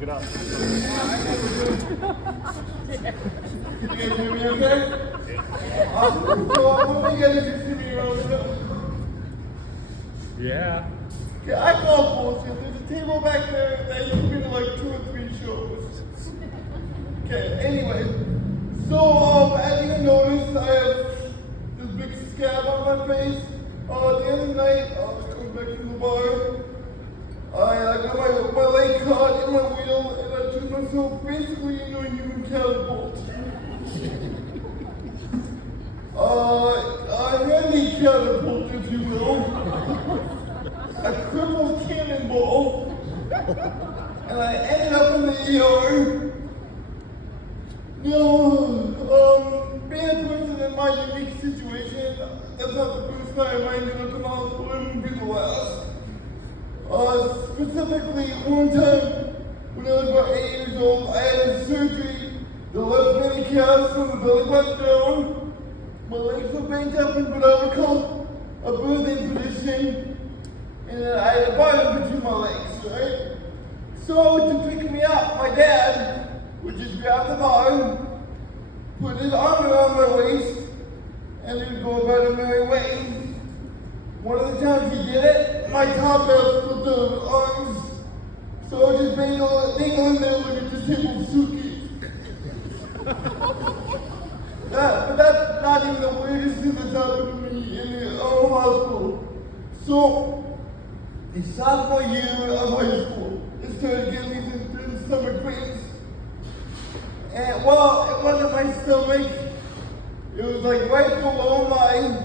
Get up. Can you guys hear me okay? Awesome. So I'm hoping you guys can see me around. Yeah. Yeah, I call bullshit. There's a table back there that you've been to like 2 or 3 shows. Okay, anyway. So, as you can notice, I have this big scab on my face. The other night, I was coming back from the bar. I got my leg caught in my wheel and I took myself basically into a human catapult. A handy catapult, if you will. A crippled cannonball. And I ended up in the ER. Being a person in my unique situation, that's not the first time I ended up in the hospital, it wouldn't be the last. Specifically, one time when I was about 8 years old, I had a surgery. The left mini calf from the belly button down. My legs were bent up in what I would call a birthing position, and then I had a bottom between my legs, right? So to pick me up, my dad would just grab the bar, put his arm around my waist, and he'd go about a merry way. One of the times he did it, my top half flipped over arms. So I just dangle in there like a disabled suitcase. But that's not even the weirdest thing that's happened to me in the hospital. So, in sophomore year of high school, it started getting these stomach pains. And well, it wasn't my stomach. It was like right below my,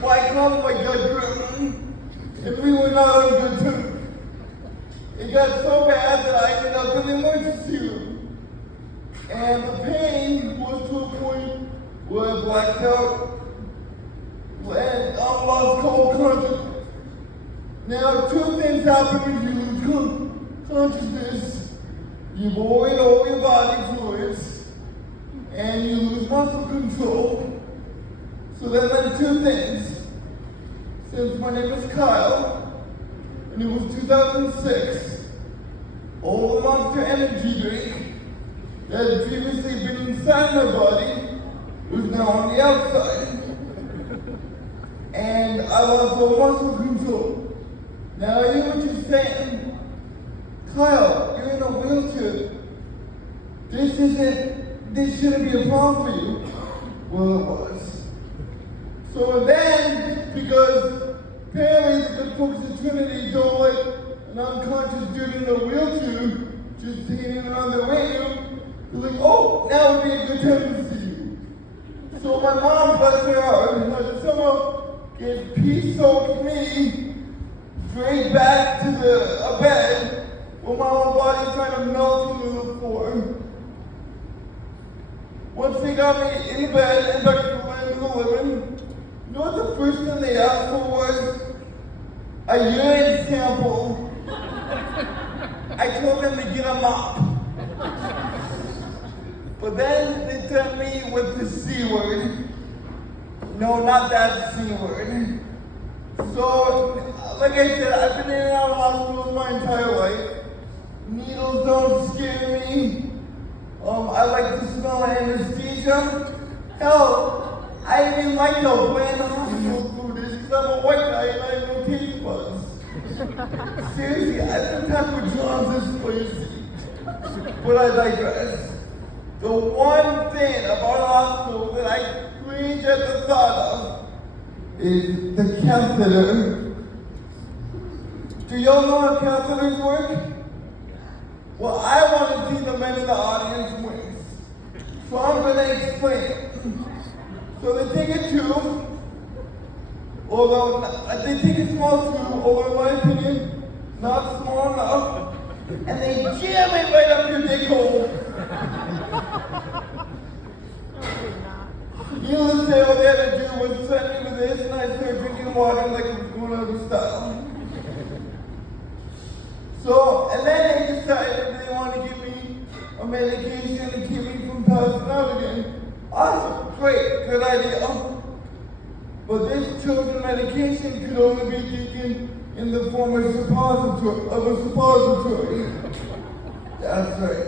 well, I call it my gut gremlin, and we were not on good terms. It got so bad that I ended up in the emergency room. And the pain was to a point where I blacked out and I lost cold consciousness. Now, 2 things happen when you lose consciousness. You void all your body fluids, and you lose muscle control. So that meant 2 things. Since my name is Kyle, and it was 2006, all the Monster Energy drink that had previously been inside my body was now on the outside. And I lost all muscle control. Now I hear what you're saying. Kyle, you're in a wheelchair. This shouldn't be a problem for you. Well, it was. So then, because apparently the good folks at Trinity don't like an unconscious dude in a wheelchair just hanging around their radio, they're like, oh, now would be a good time to see you. So my mom, bless her heart, had to somehow get pea-soaked me straight back to a bed while my whole body's trying to melt into the floor. Once they got me in bed and back to the land of the living, you know what the first thing they asked for was? A urine sample. I told them to get a mop. But then they threatened me with the C word. No, not that C word. So, like I said, I've been in and out of hospitals my entire life. Needles don't scare me. I like the smell of anesthesia. Hell, I even like how bland hospital food is because I'm a white guy and I have no taste buds. Seriously, I think Pepper John's is spicy. But I digress. The one thing about a hospital that I cringe at the thought of is the catheter. Do y'all know how catheters work? Well, I want to see the men in the audience wince. So I'm going to explain it. So they take a tube, although they take a small tube, although in my opinion, not small enough, and they jam it right up your dick hole. Needless to say, all they had to do was send me with this, and I started drinking water like it was going out of style. So, and then they decided they wanted to give me a medication to keep me from passing out again. Awesome, great, good idea. But this chosen medication could only be taken in the form of a suppository. That's right.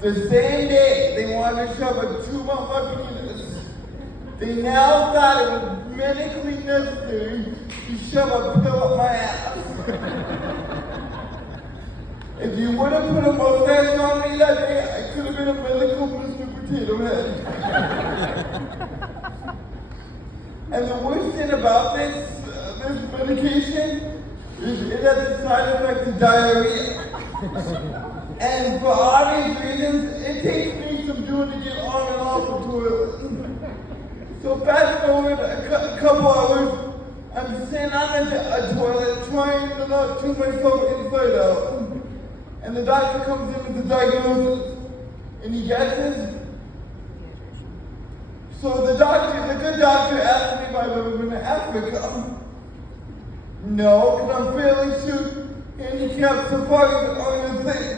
The same day they wanted to shove a tube up my penis, they now thought it was medically necessary to shove a pill up my ass. If you would have put a mustache on me that day, I could have been a medical Mr. Potato Head. And the worst thing about this medication is it has a side effect of diarrhea. And for obvious reasons, it takes me some doing to get on and off the toilet. So fast forward a couple hours, I'm sitting on a toilet trying to not turn myself inside out. And the doctor comes in with the diagnosis, and he guesses. So the good doctor asked me if I've ever been to Africa. No, because I'm fairly sure handicapped safaris aren't a thing.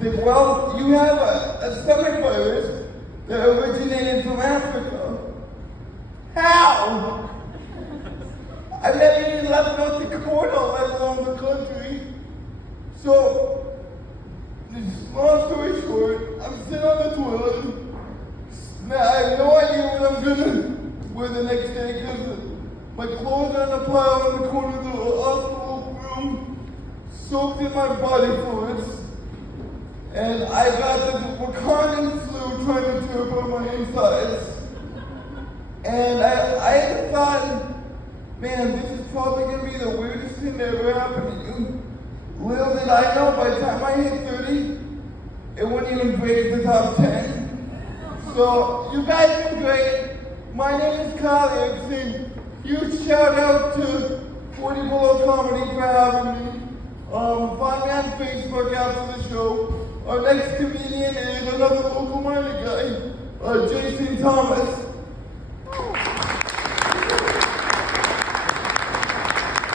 Then, well, you have a stomach virus that originated from Africa. How? I've never even left North Dakota, let alone the country. So, long story short, I'm sitting on the toilet. Now, I have no idea what I'm gonna wear the next day because my clothes are in a pile in the corner of the hospital room, soaked in my body fluids. And I got the Wakandan flu trying to tear apart my insides. And I thought, man, this is probably gonna be the weirdest thing that ever happened to you. Little did I know, by the time I hit 30, it wouldn't even break the top 10. So, you guys have been great. My name is Kyle Erickson. Huge shout out to 40 Below Comedy for having me. Find me on Facebook after the show. Our next comedian is another local-minded guy, Jason Thomas.